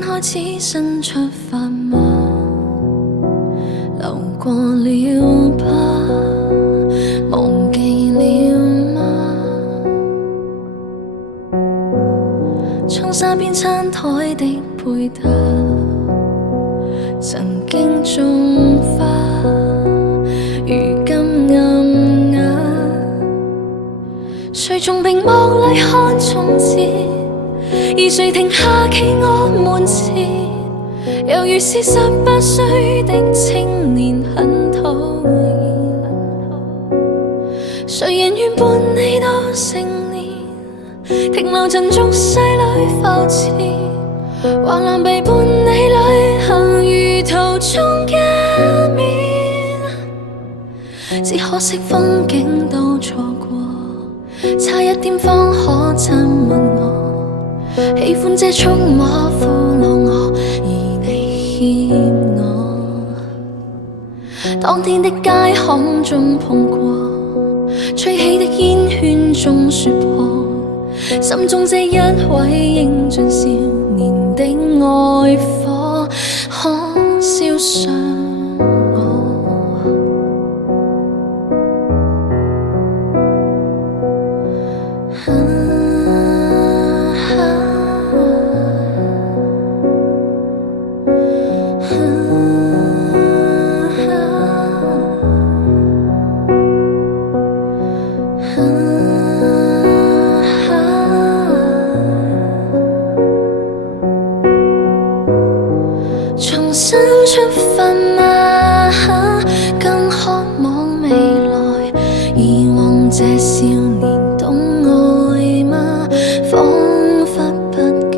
天開始新出發嗎？流過了吧，忘記了嗎？窗紗邊餐台的配搭，曾經種花，如今暗啞。誰從屏幕裏看從前？而誰停下企我門前？猶如是18歲的青年，很討厭。誰人願伴你到成年？停留陣俗世裏浮潛，橫欄被伴你旅行，如途中加冕。只可惜風景都錯過，差一點方可親吻我。喜歡這觸摸俘虜我，而你欠我。當天的街巷中碰過，吹起的煙圈中說破，心中這一位英俊少年的愛火，可燒傷我。重新出發嗎？更渴望未來。以往這少年懂愛嗎？彷彿不夠。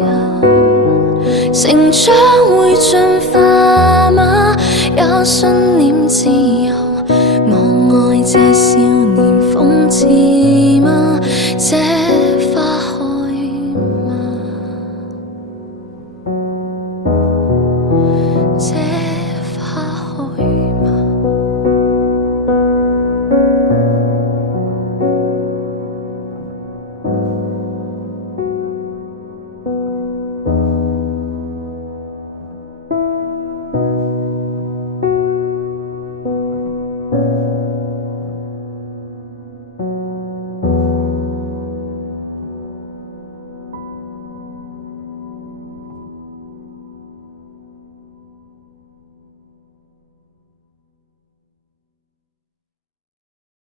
成長會進化嗎？也信念自由。我愛這少年。